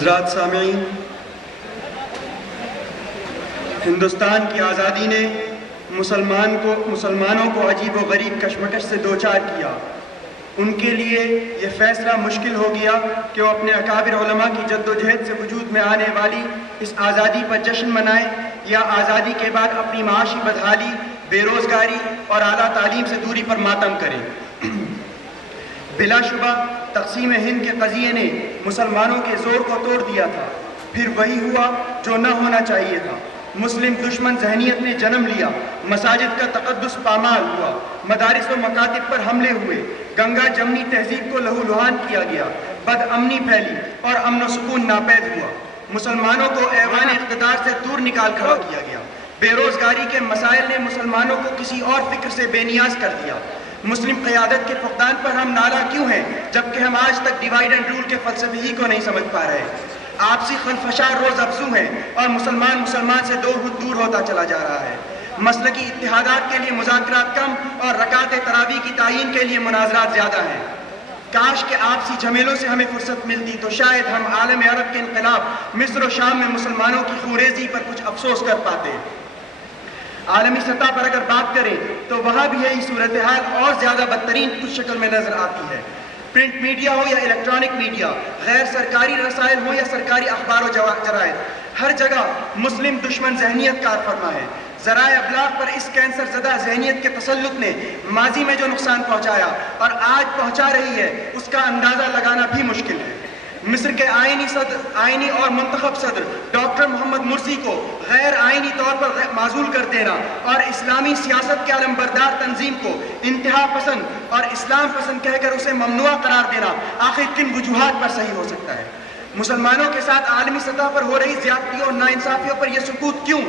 حضرات سامعین، ہندوستان کی آزادی نے مسلمانوں کو عجیب و غریب کشمکش سے دوچار کیا۔ ان کے لیے یہ فیصلہ مشکل ہو گیا کہ وہ اپنے اکابر علماء کی جد و جہد سے وجود میں آنے والی اس آزادی پر جشن منائیں یا آزادی کے بعد اپنی معاشی بدحالی، بے روزگاری اور اعلیٰ تعلیم سے دوری پر ماتم کریں۔ بلا شبہ تقسیم ہند کے قضیے نے مسلمانوں کے زور کو توڑ دیا تھا۔ پھر وہی ہوا جو نہ ہونا چاہیے تھا۔ مسلم دشمن ذہنیت نے جنم لیا، مساجد کا تقدس پامال ہوا، مدارس و مکاتب پر حملے ہوئے، گنگا جمنی تہذیب کو لہو لہان کیا گیا، بد امنی پھیلی اور امن و سکون ناپید ہوا، مسلمانوں کو ایوان اقتدار سے دور نکال کھڑا کیا گیا، بے روزگاری کے مسائل نے مسلمانوں کو کسی اور فکر سے بے نیاز کر دیا۔ مسلم قیادت کے فقدان پر ہم نالاں کیوں ہیں جبکہ ہم آج تک ڈیوائیڈ اینڈ رول کے فلسفے ہی کو نہیں سمجھ پا رہے؟ آپسی خلفشار روز افزوں ہیں اور مسلمان سے دور ہوتا چلا جا رہا ہے۔ مسلکی اتحادات کے لیے مذاکرات کم اور رکعت تراویح کی تعیین کے لیے مناظرات زیادہ ہیں۔ کاش کہ آپسی جھمیلوں سے ہمیں فرصت ملتی تو شاید ہم عالم عرب کے انقلاب مصر و شام میں مسلمانوں کی خوریزی پر کچھ افسوس کر پاتے۔ عالمی سطح پر اگر بات کریں تو وہاں بھی یہی صورتحال اور زیادہ بدترین کچھ شکل میں نظر آتی ہے۔ پرنٹ میڈیا ہو یا الیکٹرانک میڈیا، غیر سرکاری رسائل ہو یا سرکاری اخبار و جرائد، ہر جگہ مسلم دشمن ذہنیت کار فرما ہے۔ ذرائع ابلاغ پر اس کینسر زدہ ذہنیت کے تسلط نے ماضی میں جو نقصان پہنچایا اور آج پہنچا رہی ہے اس کا اندازہ لگانا بھی مشکل ہے۔ مصر کے آئینی اور منتخب صدر ڈاکٹر محمد مرسی کو غیر آئینی طور پر معزول کر دینا اور اسلامی سیاست کے علمبردار تنظیم کو انتہا پسند اور اسلام پسند کہہ کر اسے ممنوع قرار دینا آخر کن وجوہات پر صحیح ہو سکتا ہے؟ مسلمانوں کے ساتھ عالمی سطح پر ہو رہی زیادتیوں اور ناانصافیوں پر یہ سکوت کیوں؟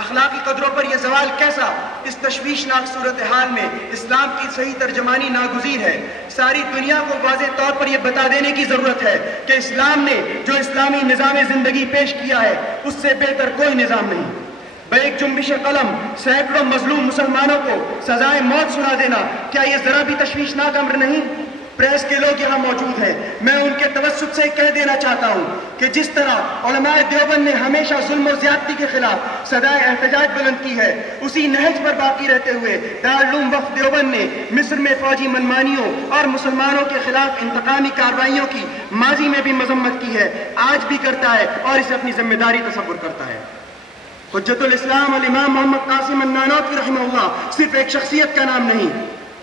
اخلاقی قدروں پر یہ زوال کیسا؟ اس تشویشناک صورتحال میں اسلام کی صحیح ترجمانی ناگزیر ہے۔ ساری دنیا کو واضح طور پر یہ بتا دینے کی ضرورت ہے کہ اسلام نے جو اسلامی نظام زندگی پیش کیا ہے اس سے بہتر کوئی نظام نہیں۔ بیک جنبش قلم سینکڑوں مظلوم مسلمانوں کو سزائے موت سنا دینا، کیا یہ ذرا بھی تشویشناک امر نہیں؟ پریس کے لوگ یہاں موجود ہیں، میں ان کے توسط سے کہہ دینا چاہتا ہوں کہ جس طرح علماء دیوبند نے ہمیشہ ظلم و زیادتی کے خلاف صدائے احتجاج بلند کی ہے، اسی نہج پر باقی رہتے ہوئے دارالعلوم وقف دیوبند نے مصر میں فوجی منمانیوں اور مسلمانوں کے خلاف انتقامی کارروائیوں کی ماضی میں بھی مذمت کی ہے، آج بھی کرتا ہے اور اسے اپنی ذمہ داری تصور کرتا ہے۔ حجت الاسلام الامام محمد قاسم النانوتوی رحمہ اللہ صرف ایک شخصیت کا نام نہیں،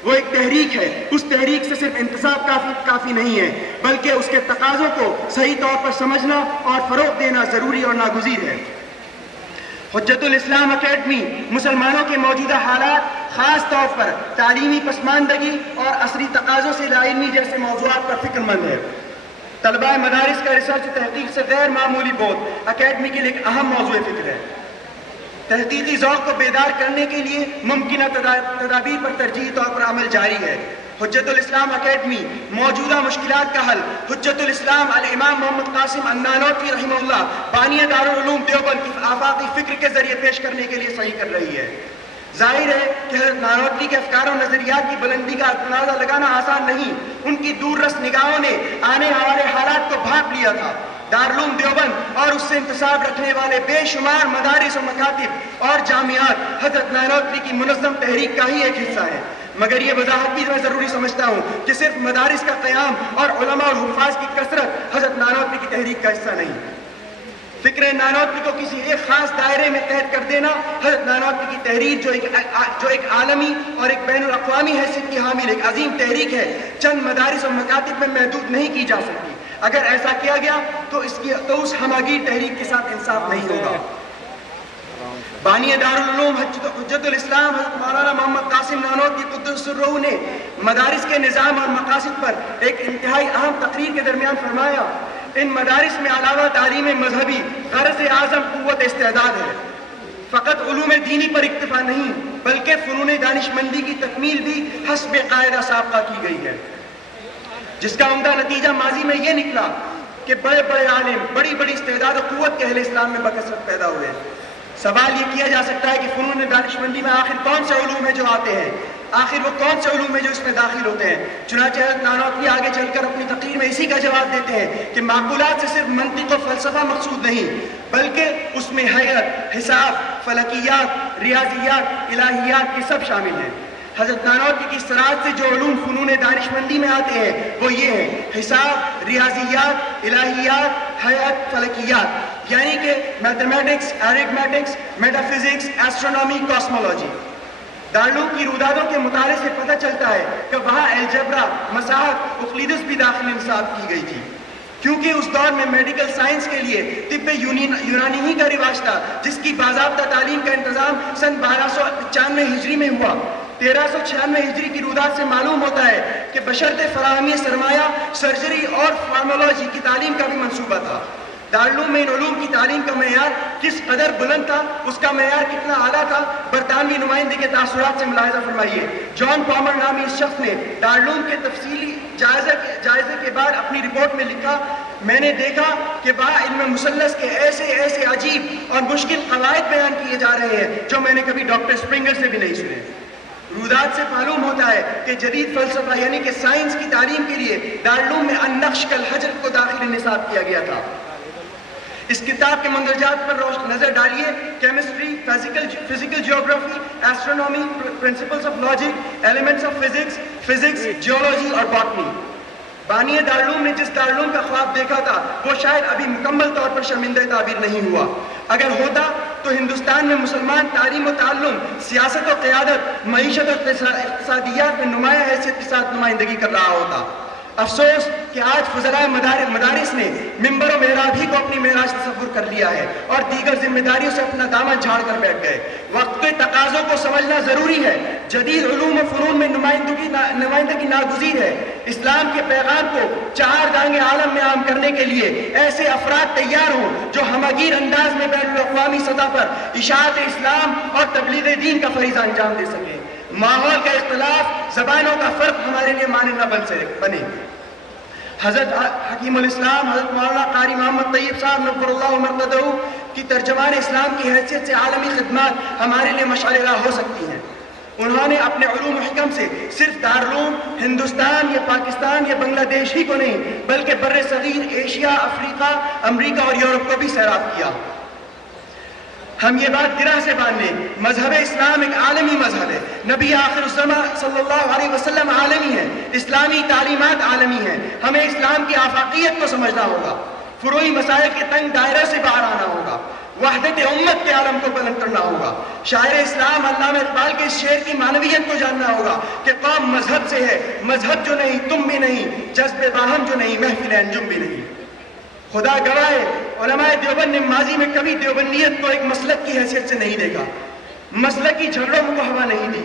وہ ایک تحریک ہے۔ اس تحریک سے صرف انتصاب کافی نہیں ہے بلکہ اس کے تقاضوں کو صحیح طور پر سمجھنا اور فروغ دینا ضروری اور ناگزیر ہے۔ حجت الاسلام اکیڈمی مسلمانوں کے موجودہ حالات، خاص طور پر تعلیمی پسماندگی اور عصری تقاضوں سے لاعلمی جیسے موضوعات پر فکر مند ہے۔ طلباء مدارس کا ریسرچ تحقیق سے غیر معمولی بود اکیڈمی کے لیے ایک اہم موضوع فکر ہے۔ تحقیقی ذوق کو بیدار کرنے کے لیے ممکنہ تدابیر پر ترجیحی طور پر عمل جاری ہے۔ حجت الاسلام اکیڈمی موجودہ مشکلات کا حل حجت الاسلام الامام محمد قاسم النانوتوی رحمہ اللہ بانی دارالعلوم دیوبند کی آفاقی فکر کے ذریعے پیش کرنے کے لیے صحیح کر رہی ہے۔ ظاہر ہے کہ حضرت نانوتوی کے افکار و نظریات کی بلندی کا اندازہ لگانا آسان نہیں۔ ان کی دور رس نگاہوں نے آنے والے حالات کو بھانپ لیا تھا۔ دارالعلوم دیوبند اور اس سے انتساب رکھنے والے بے شمار مدارس و مکاتب اور جامعات حضرت نانوتوی کی منظم تحریک کا ہی ایک حصہ ہے، مگر یہ وضاحت بھی میں ضروری سمجھتا ہوں کہ صرف مدارس کا قیام اور علماء اور حفاظ کی کثرت حضرت نانوتوی کی تحریک کا حصہ نہیں۔ فکر نانوتوی کو کسی ایک خاص دائرے میں قید کر دینا حضرت نانوتوی کی تحریک جو ایک عالمی اور ایک بین الاقوامی حیثیت کی حامل ایک عظیم تحریک ہے، چند مدارس اور مکاتب میں محدود نہیں کی جا سکتی۔ اگر ایسا کیا گیا تو اس ہماگیر تحریک کے ساتھ انصاف نہیں ہوگا۔ بانی دارالعلوم حجت الاسلام حضرت مولانا محمد قاسم نانوتوی قدس سرہ نے مدارس کے نظام اور مقاصد پر ایک انتہائی اہم تقریر کے درمیان فرمایا، ان مدارس میں علاوہ تعلیم مذہبی غرض اعظم قوت استعداد ہے۔ فقط علوم دینی پر اکتفا نہیں بلکہ فنون دانشمندی کی تکمیل بھی حسب قاعدہ سابقہ کی گئی ہے، جس کا عمدہ نتیجہ ماضی میں یہ نکلا کہ بڑے بڑے عالم بڑی بڑی استعداد و قوت کے اہل اسلام میں بکثرت پیدا ہوئے۔ سوال یہ کیا جا سکتا ہے کہ فنون دانشمندی میں آخر کون سے علوم ہیں جو آتے ہیں، آخر وہ کون سے علوم ہیں جو اس میں داخل ہوتے ہیں؟ چنانچہ حضرت نانوتوی آگے چل کر اپنی تقریر میں میں اسی کا جواب دیتے ہیں کہ معقولات سے صرف منطق و فلسفہ مقصود نہیں، بلکہ اس میں حیات، حساب، فلکیات، ریاضیات، الہیات یہ سب شامل ہیں۔ حضرت نانوتوی کی اصطلاحات سے جو علوم فنون دانشمندی میں آتے ہیں وہ یہ ہیں: حساب، ریاضیات، الہیات، حیات، فلکیات، یعنی کہ mathematics, arithmetics, metaphysics, astronomy, cosmology. Darul Uloom کی رودادوں کے مطالعے سے پتہ چلتا ہے کہ وہاں الجبرا، مساحت، اقلیدس بھی داخل انصاف کی گئی تھی، کیونکہ اس دور میں میڈیکل سائنس کے لیے طب یونانی ہی کا رواج تھا، جس کی باضابطہ تعلیم کا انتظام سن 1295 ہجری میں ہوا۔ 1396 ہجری کی رودات سے معلوم ہوتا ہے کہ بشرط فراہمی سرمایہ، سرجری اور فارمولوجی کی تعلیم کا بھی منصوبہ تھا۔ دارالعلوم میں ان علوم کی تعلیم کا معیار کس قدر بلند تھا، اس کا معیار کتنا اعلیٰ تھا، برطانوی نمائندے کے تاثرات سے ملاحظہ فرمائیے۔ جان پالمر نامی اس شخص نے دارالعلوم کے تفصیلی جائزے کے بعد اپنی رپورٹ میں لکھا: میں نے دیکھا کہ وہاں علم مثلث کے ایسے عجیب اور مشکل قواعد بیان کیے جا رہے ہیں جو میں نے کبھی ڈاکٹر اسپرنگر سے بھی نہیں سنے۔ رودات سے معلوم ہوتا ہے کہ جدید فلسفہ یعنی کہ سائنس کی تعلیم کے لیے دارالعلوم میں النقش کالحجر کو داخل نصاب کیا گیا تھا۔ اس کتاب کے مندرجات پر نظر ڈالیے: chemistry, physical geography, astronomy, principles of logic, elements of physics, geology اور باٹنی۔ بانی دارالعلوم نے جس دارالعلوم کا خواب دیکھا تھا وہ شاید ابھی مکمل طور پر شرمندہ تعبیر نہیں ہوا۔ اگر ہوتا تو ہندوستان میں مسلمان تعلیم و تعلم، سیاست و قیادت، معیشت و اقتصادیات میں نمایاں حیثیت کے ساتھ نمائندگی کر رہا ہوتا۔ افسوس کہ آج فضلائے مدارس نے ممبر و محراب ہی کو اپنی معراج تصور کر لیا ہے اور دیگر ذمہ داریوں سے اپنا دامن جھاڑ کر بیٹھ گئے۔ وقت کے تقاضوں کو سمجھنا ضروری ہے۔ جدید علوم و فنون میں نمائندگی ناگزیر ہے۔ اسلام کے پیغام کو چہار دانگ عالم میں عام کرنے کے لیے ایسے افراد تیار ہوں جو ہمگیر انداز میں بین الاقوامی سطح پر اشاعت اسلام اور تبلیغ دین کا فریضہ انجام دے سکیں۔ ماحول کا اختلاف، زبانوں کا فرق ہمارے لیے مانع نہ بنے۔ حضرت حکیم الاسلام حضرت مولانا قاری محمد طیب صاحب نور اللہ مرقدہ کی ترجمان اسلام کی حیثیت سے عالمی خدمات ہمارے لیے مشعل راہ ہو سکتی ہیں۔ انہوں نے اپنے علوم و حکم سے صرف دارالعلوم، ہندوستان یا پاکستان یا بنگلہ دیش ہی کو نہیں بلکہ بر صغیر، ایشیا، افریقہ، امریکہ اور یورپ کو بھی سیراب کیا۔ ہم یہ بات گرہ سے باندھ لیں، مذہب اسلام ایک عالمی مذہب ہے۔ نبی آخر الزمان صلی اللہ علیہ وسلم عالمی ہے، اسلامی تعلیمات عالمی ہیں۔ ہمیں اسلام کی آفاقیت کو سمجھنا ہوگا، فروعی مسائل کے تنگ دائرہ سے باہر آنا ہوگا، وحدت امت کے عالم کو بلند کرنا ہوگا۔ شاعر اسلام علامہ اقبال کے اس شعر کی معنویت کو جاننا ہوگا کہ قوم مذہب سے ہے، مذہب جو نہیں تم بھی نہیں، جذب باہم جو نہیں محفل انجم بھی نہیں۔ خدا گواہ ہے، علماء دیوبند نے ماضی میں کبھی دیوبندیت کو ایک مسلک کی حیثیت سے نہیں دیکھا، مسلکی جھگڑوں کو ہوا نہیں دی،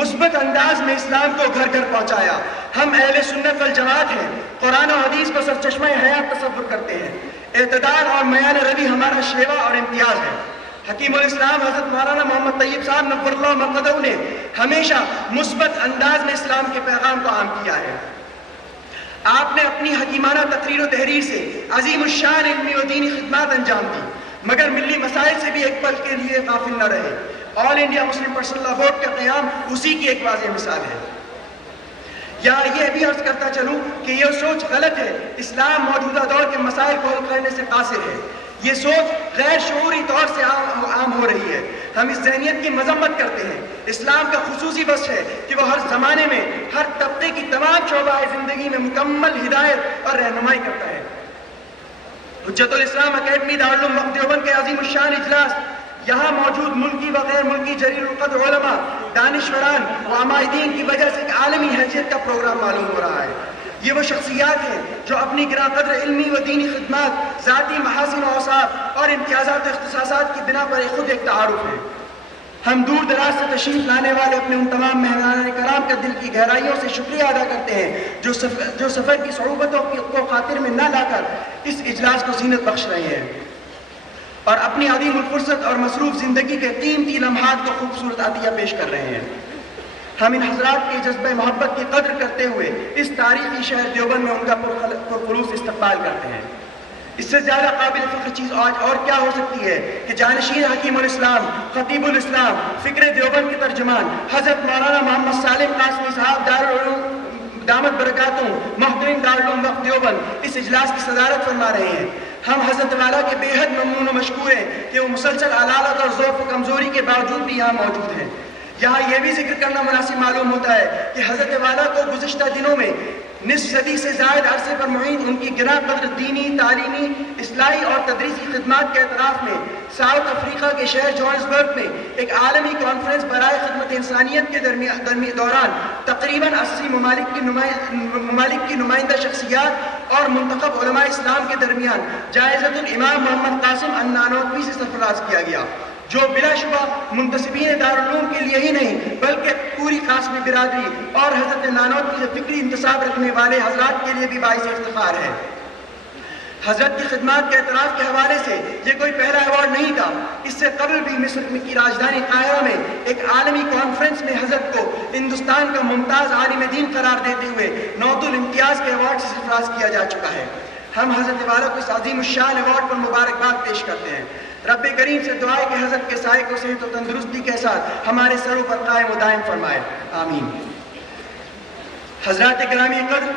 مثبت انداز میں اسلام کو گھر گھر پہنچایا۔ ہم اہل سنت والجماعت ہیں، قرآن و حدیث کو سرچشمہ حیات تصور کرتے ہیں۔ اعتدال اور میان روی ہمارا شیوا اور امتیاز ہے۔ حکیم الاسلام حضرت مولانا محمد طیب صاحب نور اللہ مرقدہ نے ہمیشہ مثبت انداز میں اسلام کے پیغام کو عام کیا ہے۔ آپ نے اپنی حکیمانہ تقریر و تحریر سے عظیم الشان علمی و دینی خدمات انجام دی، مگر ملی مسائل سے بھی ایک پل کے لیے غافل نہ رہے۔ آل انڈیا مسلم پرسنل لا بورڈ کا قیام اسی کی ایک واضح مثال ہے۔ یا یہ بھی عرض کرتا چلوں کہ یہ سوچ غلط ہے، اسلام موجودہ دور کے مسائل کو حل کرنے سے قاصر ہے۔ یہ سوچ غیر شعوری طور سے عام ہو رہی ہے۔ ہم اس ذہنیت کی مذمت کرتے ہیں۔ اسلام کا خصوصی وصف ہے کہ وہ ہر زمانے میں ہر طبقے کی تمام شعبہ زندگی میں مکمل ہدایت اور رہنمائی کرتا ہے۔ حجت الاسلام اکیڈمی دارالعلوم وقت دیوبند کے عظیم الشان اجلاس، یہاں موجود ملکی و غیر ملکی جلیل القدر علماء، دانشوران و عمائدین کی وجہ سے ایک عالمی حیثیت کا پروگرام معلوم ہو رہا ہے۔ یہ وہ شخصیات ہیں جو اپنی گراں قدر علمی و دینی خدمات، ذاتی محاسن و اوصاف اور امتیازات و اختصاصات کی بنا پر خود ایک تعارف ہیں۔ ہم دور دراز سے تشریف لانے والے اپنے ان تمام مہمان کرام کا دل کی گہرائیوں سے شکریہ ادا کرتے ہیں جو سفر کی صعوبتوں کو خاطر میں نہ لا کر اس اجلاس کو زینت بخش رہے ہیں اور اپنی عظیم الفرصت اور مصروف زندگی کے قیمتی لمحات کو خوبصورت عطیہ پیش کر رہے ہیں۔ ہم ان حضرات کے جذبہ محبت کی قدر کرتے ہوئے اس تاریخی شہر دیوبند میں ان کا پرخلوص استقبال کرتے ہیں۔ اس سے زیادہ قابل فخر چیز آج اور کیا ہو سکتی ہے کہ جانشین حکیم الاسلام، خطیب الاسلام، فکر دیوبند کے ترجمان حضرت مولانا محمد سالم قاسمی صاحب دارالعلوم دامت برکاتہم محترم دارالعلوم وقف وقت دیوبند اس اجلاس کی صدارت فرما رہے ہیں۔ ہم حضرت والا کے بے حد ممنون و مشکور ہیں کہ وہ مسلسل علالت اور ضعف و کمزوری کے باوجود بھی یہاں موجود ہیں۔ یہاں یہ بھی ذکر کرنا مناسب معلوم ہوتا ہے کہ حضرت والا کو گزشتہ دنوں میں نصف صدی سے زائد عرصے پر معین ان کی گراں قدر دینی، تعلیمی، اصلاحی اور تدریسی خدمات کے اعتراف میں ساؤتھ افریقہ کے شہر جوہانسبرگ میں ایک عالمی کانفرنس برائے خدمت انسانیت کے دوران تقریباً 80 ممالک کی نمائندہ شخصیات اور منتخب علماء اسلام کے درمیان جائزۃ الامام محمد قاسم النانوتوی سے سرفراز کیا گیا، جو بلا شبہ منتسبین دارالعلوم کے لیے ہی نہیں بلکہ پوری قاسمی برادری اور حضرت نانوتوی سے فکری انتساب رکھنے والے حضرات کے لیے بھی باعث افتخار ہے۔ حضرت کی خدمات کے اعتراف کے حوالے سے یہ کوئی پہلا ایوارڈ نہیں تھا، اس سے قبل بھی مصر کی راجدھانی قاہرہ میں ایک عالمی کانفرنس میں حضرت کو ہندوستان کا ممتاز عالم دین قرار دیتے ہوئے نعت الامتیاز کے ایوارڈ سے سرفراز کیا جا چکا ہے۔ ہم حضرت والا کو اس عظیم الشان ایوارڈ پر مبارکباد پیش کرتے ہیں۔ رب کریم سے دعا ہے کہ حضرت کے سائے کو صحت و تندرستی کے ساتھ ہمارے سروں پر قائم و دائم فرمائے، آمین۔ حضرات گرامی قدر،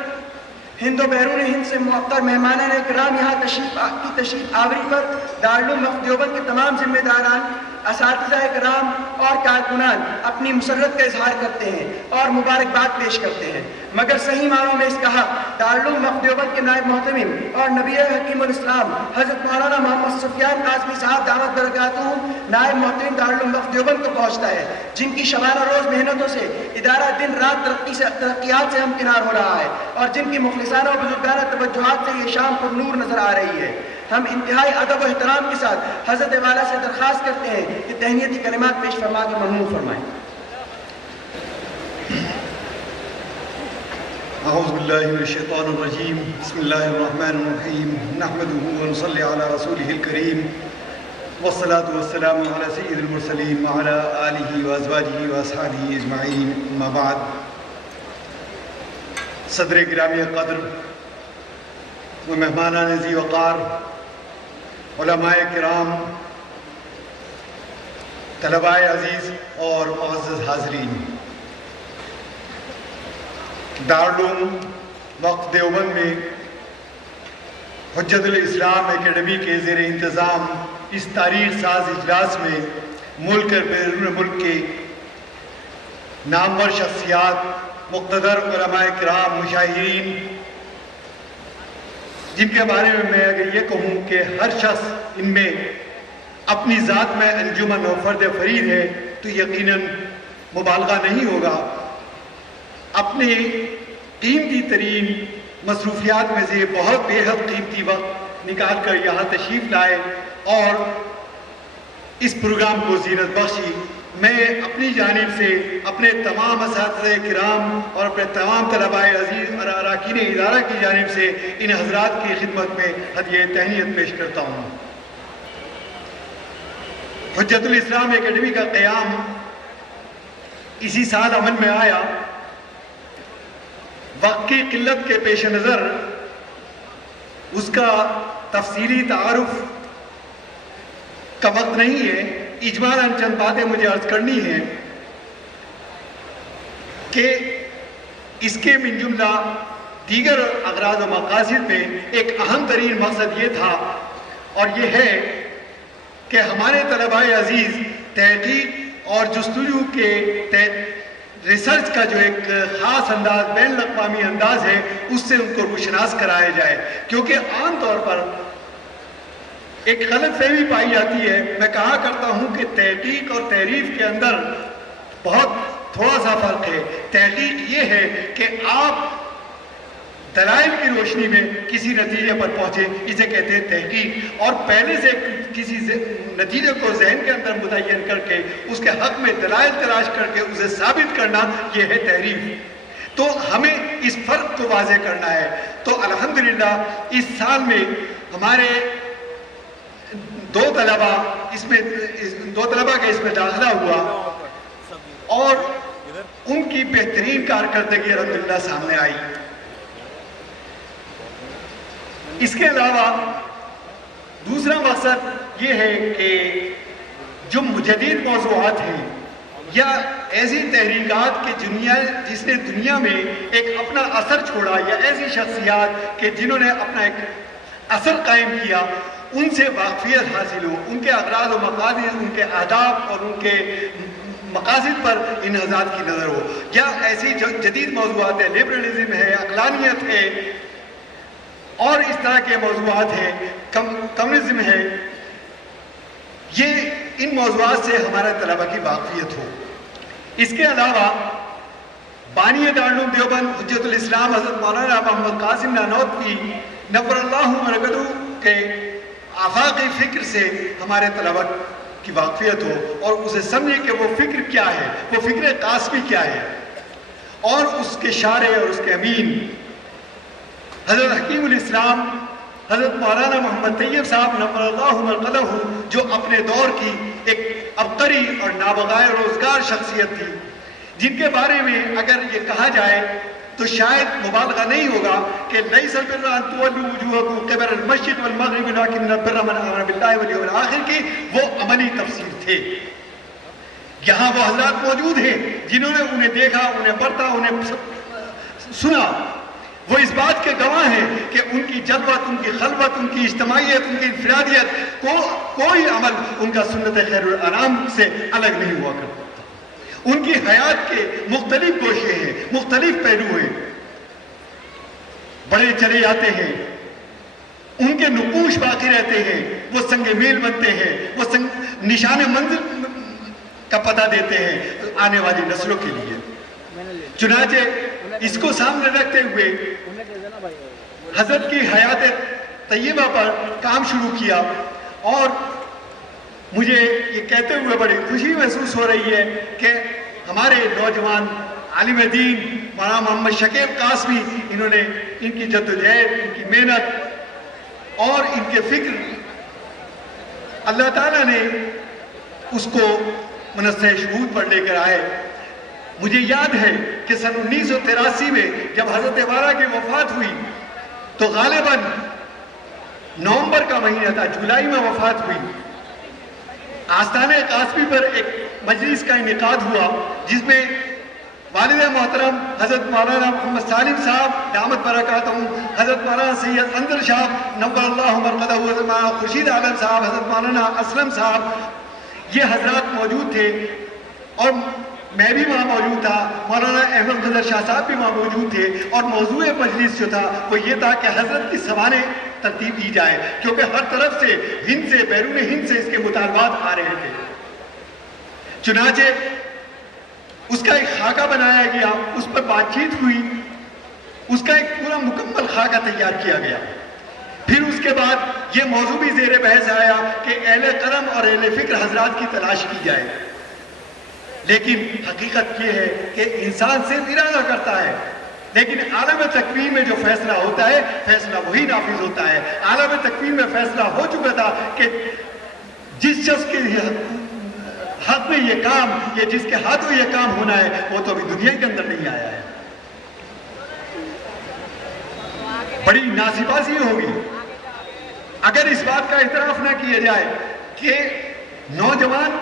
ہند و بیرون ہند سے موقر مہمانان کرام یہاں تشریف آوری پر دارالعلوم وقت دیوبند کے تمام ذمہ داران، اساتذہ کرام اور کارکنان اپنی مسرت کا اظہار کرتے ہیں اور مبارکباد پیش کرتے ہیں، مگر صحیح معنوں میں اس کا حق دارالعلوم وقت دیوبند کے نائب محتمم اور نبی حکیم الاسلام حضرت مولانا محمد سفیان قاسمی صاحب دعوت برکاتہ نائب محتمم دارالعلوم وقت دیوبند کو پہنچتا ہے، جن کی شبانہ روز محنتوں سے ادارہ دن رات ترقیات سے ہمکنار ہو رہا ہے اور جن کی مخلصانہ و بزرگانہ توجہات سے یہ شام پر نور نظر آ رہی ہے۔ ہم انتہائی ادب و احترام کے ساتھ حضرت والا سے درخواست کرتے ہیں کہ تہنیتی کلمات پیش فرما کے ممنون فرمائیں۔ اعوذ باللہ من الشیطان الرجیم، بسم اللہ الرحمن الرحیم، نحمده ونصلی علی رسولہ الکریم، والصلاة والسلام علی سید المرسلین وعلی آلہ وازواجہ واصحابہ اجمعین، اما بعد۔ صدر گرامی قدر و مہمانان ذی وقار، علماء کرام، طلباء عزیز اور معزز حاضرین، دارالعلوم وقت دیوبند میں حجت الاسلام اکیڈمی کے زیر انتظام اس تاریخ ساز اجلاس میں ملک اور بیرون ملک کے نامور شخصیات، مقتدر علماء کرام، مشاہیرین، جن کے بارے میں اگر یہ کہوں کہ ہر شخص ان میں اپنی ذات میں انجمن و فرد فرید ہے تو یقیناً مبالغہ نہیں ہوگا۔ اپنے قیمتی ترین مصروفیات میں سے بہت بے حد قیمتی وقت نکال کر یہاں تشریف لائے اور اس پروگرام کو زینت بخشی۔ میں اپنی جانب سے اپنے تمام اساتذہ کرام اور اپنے تمام طلباء عزیز اور اراکین ادارہ کی جانب سے ان حضرات کی خدمت میں ہدیہ تہنیت پیش کرتا ہوں۔ حجت الاسلام اکیڈمی کا قیام اسی سال عمل میں آیا۔ وقت کی قلت کے پیش نظر اس کا تفصیلی تعارف کا وقت نہیں ہے، اجمالاً چند باتیں مجھے عرض کرنی ہیں کہ اس کے من جملہ دیگر اغراض و مقاصد میں ایک اہم ترین مقصد یہ تھا اور یہ ہے کہ ہمارے طلباء عزیز تحقیق اور جستجو کے ریسرچ کا جو ایک خاص انداز، بین الاقوامی انداز ہے، اس سے ان کو روشناس کرایا جائے، کیونکہ عام طور پر ایک غلط فہمی پائی جاتی ہے۔ میں کہا کرتا ہوں کہ تحقیق اور تعریف کے اندر بہت تھوڑا سا فرق ہے۔ تحقیق یہ ہے کہ آپ دلائل کی روشنی میں کسی نتیجے پر پہنچے، اسے کہتے ہیں تحقیق، اور پہلے سے کسی نتیجے کو ذہن کے اندر متعین کر کے اس کے حق میں دلائل تلاش کر کے اسے ثابت کرنا، یہ ہے تعریف۔ تو ہمیں اس فرق کو واضح کرنا ہے۔ تو الحمدللہ اس سال میں ہمارے دو طلبہ کا اس میں داخلہ ہوا اور ان کی بہترین کارکردگی الحمدللہ سامنے آئی۔ اس کے علاوہ دوسرا مقصد یہ ہے کہ جو جدید موضوعات ہیں یا ایسی تحریکات کہ جس نے دنیا میں ایک اپنا اثر چھوڑا، یا ایسی شخصیات کہ جنہوں نے اپنا ایک اثر قائم کیا، ان سے واقفیت حاصل ہو، ان کے اغراض و مقاصد، ان کے اہداف اور ان کے مقاصد پر ان حضرات کی نظر ہو. یا ایسی جدید موضوعات ہیں، لبرلزم ہے، عقلانیت ہے اور اس طرح کے موضوعات ہیں، کمیونزم ہے، یہ ان موضوعات سے ہمارے طلبہ کی واقفیت ہو. اس کے علاوہ بانی دارالعلوم دیوبند حجت الاسلام حضرت مولانا محمد قاسم نانوتوی نور اللہ مرکزہ کے آفاق فکر سے ہمارے طلبہ کی واقفیت ہو اور اسے سمجھے کہ وہ فکر کیا ہے، وہ فکر قاسمی کیا ہے، اور اس کے شارع اور اس کے امین حضرت حکیم الاسلام حضرت مولانا محمد طیب صاحب نور اللہ مرکزہ، جو اپنے دور کی ایک عبقری اور نابغہ روزگار شخصیت تھی، جن کے بارے میں اگر یہ کہا جائے تو شاید مبالغہ نہیں ہوگا کہ لیس البر ان تولوا وجوہکم قبل المشرق والمغرب ولکن البر من آمن باللہ والیوم الآخر کی وہ عملی تفسیر تھے. یہاں وہ حضرات موجود ہیں جنہوں نے انہیں دیکھا، انہیں پڑھا، انہیں سنا. وہ اس بات کے گواہ ہیں کہ ان کی جلوت، ان کی خلوت، ان کی اجتماعیت، ان کی انفرادیت کوئی عمل ان کا سنت خیر الانام سے الگ نہیں ہوا کرتا. ان کی حیات کے مختلف گوشے ہیں، مختلف پہلو ہیں، بڑے چلے جاتے ہیں، ان کے نقوش باقی رہتے ہیں، وہ سنگ میل بنتے ہیں، وہ نشان منزل کا پتہ دیتے ہیں آنے والی نسلوں کے لیے. چنانچہ اس کو سامنے رکھتے ہوئے حضرت کی حیات طیبہ پر کام شروع کیا، اور مجھے یہ کہتے ہوئے بڑی خوشی محسوس ہو رہی ہے کہ ہمارے نوجوان عالم دین مولانا محمد شکیب قاسمی، انہوں نے ان کی جدوجہد، ان کی محنت اور ان کے فکر، اللہ تعالیٰ نے اس کو منصہ شہود پر لے کر آئے. مجھے یاد ہے کہ سن 1983 میں جب حضرت والا کی وفات ہوئی تو غالباً نومبر کا مہینہ تھا، جولائی میں وفات ہوئی. آستانہ قاسمی پر ایک مجلس کا انعقاد ہوا جس میں والد محترم حضرت مولانا محمد سالم صاحب دامت برکاتہم، حضرت مولانا سید انظر صاحب نور اللہ مرقدہ، حضرت مولانا خورشید عالم صاحب، حضرت مولانا اسلم صاحب، یہ حضرات موجود تھے. اور میں بھی وہاں موجود تھا، مولانا احمد قدر شاہ صاحب بھی وہاں موجود تھے. اور موضوع مجلس جو تھا وہ یہ تھا کہ حضرت کی سوانح ترتیب دی جائے، کیونکہ ہر طرف سے ہند سے، بیرون ہند سے اس کے مطالبات آ رہے تھے. چنانچہ اس کا ایک خاکہ بنایا گیا، اس پر بات چیت ہوئی، اس کا ایک پورا مکمل خاکہ تیار کیا گیا. پھر اس کے بعد یہ موضوع بھی زیر بحث آیا کہ اہل قلم اور اہل فکر حضرات کی تلاش کی جائے. لیکن حقیقت یہ ہے کہ انسان صرف ارادہ کرتا ہے، لیکن عالم تکوین میں جو فیصلہ ہوتا ہے فیصلہ وہی نافذ ہوتا ہے. عالم تکوین میں فیصلہ ہو چکا تھا کہ جس شخص کے حق میں یہ کام، یا جس کے ہاتھ میں یہ کام ہونا ہے، وہ تو ابھی دنیا کے اندر نہیں آیا ہے. بڑی ناسپاسی ہوگی اگر اس بات کا اعتراف نہ کیا جائے کہ نوجوان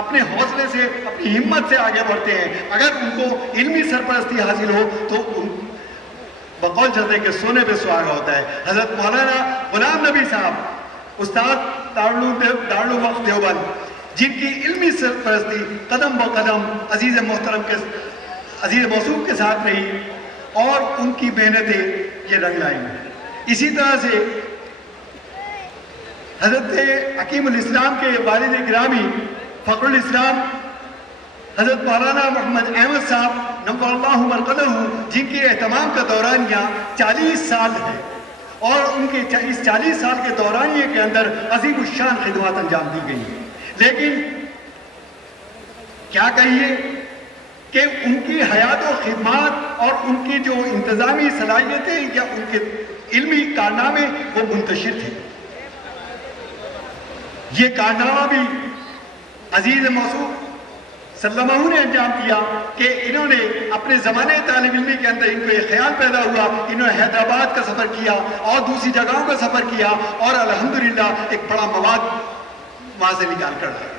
اپنے حوصلے سے، اپنی ہمت سے آگے بڑھتے ہیں. اگر ان کو علمی سرپرستی حاصل ہو تو بقول چلتے کہ سونے پہ سہاگا ہوتا ہے. حضرت مولانا غلام نبی صاحب استاد دارالعلوم وقف دیوبند، جن کی علمی سرپرستی قدم با قدم عزیز محترم کے عزیز موصوف کے ساتھ رہی، اور ان کی محنتیں یہ رنگ لائیں. اسی طرح سے حضرت حکیم الاسلام کے والد گرامی فخر الاسلام حضرت مولانا محمد احمد صاحب نور اللہ مرقدہ، جن کے اہتمام کا دورانیہ 40 سال ہے، اور ان کے اس 40 سال کے دورانیے کے اندر عظیم الشان خدمات انجام دی گئی. لیکن کیا کہیے کہ ان کی حیات و خدمات اور ان کی جو انتظامی صلاحیتیں یا ان کے علمی کارنامے وہ منتشر تھے. یہ کارنامہ بھی عزیز موصوف صلی اللہ علیہ وسلم نے انجام دیا کہ انہوں نے اپنے زمانے طالب علمی کے اندر ان کو یہ خیال پیدا ہوا، انہوں نے حیدرآباد کا سفر کیا اور دوسری جگہوں کا سفر کیا، اور الحمدللہ ایک بڑا مواد وہاں سے نکال کر لائے.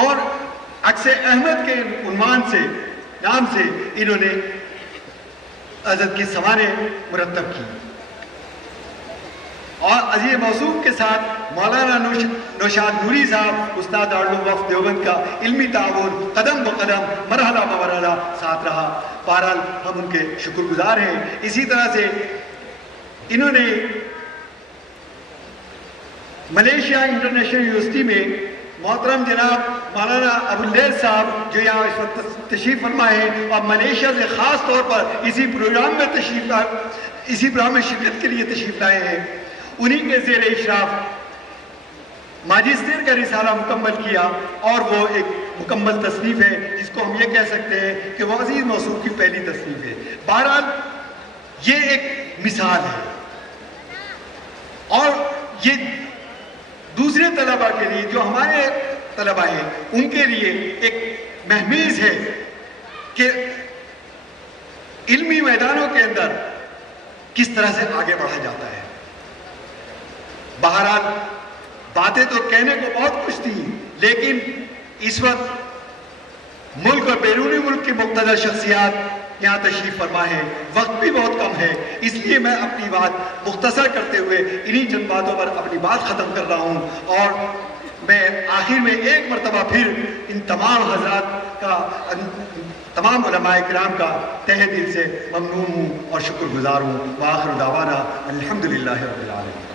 اور عکس احمد کے عنوان سے نام سے انہوں نے حضرت کی سوانح مرتب کی. اور عزیز موصوف کے ساتھ مولانا نوشاد نوری صاحب استاد دارالعلوم دیوبند کا علمی تعاون قدم بقدم مرحلہ بمرحلہ ساتھ رہا. بہرحال ہم ان کے شکر گزار ہیں. اسی طرح سے انہوں نے ملیشیا انٹرنیشنل یونیورسٹی میں محترم جناب مولانا ابو اللیل صاحب جو یہاں اس وقت تشریف فرما ہے اور ملیشیا سے خاص طور پر اسی پروگرام میں شرکت کے لیے تشریف لائے ہیں، انہی کے زیر اشراف ماجسٹر کا رسالہ مکمل کیا اور وہ ایک مکمل تصنیف ہے جس کو ہم یہ کہہ سکتے ہیں کہ وہ عزیز موصوف کی پہلی تصنیف ہے. بہرحال یہ ایک مثال ہے اور یہ دوسرے طلباء کے لیے جو ہمارے طلباء ہیں ان کے لیے ایک مہمیز ہے کہ علمی میدانوں کے اندر کس طرح سے آگے بڑھا جاتا ہے. بہرحال باتیں تو کہنے کو بہت کچھ تھی، لیکن اس وقت ملک اور بیرونی ملک کی مقتدر شخصیات یہاں تشریف فرما ہے، وقت بھی بہت کم ہے، اس لیے میں اپنی بات مختصر کرتے ہوئے انہی چند باتوں پر اپنی بات ختم کر رہا ہوں. اور میں آخر میں ایک مرتبہ پھر ان تمام حضرات کا، تمام علماء کرام کا تہہ دل سے ممنون ہوں اور شکر گزار ہوں. وآخر دعوانا الحمدللہ رب العالمین.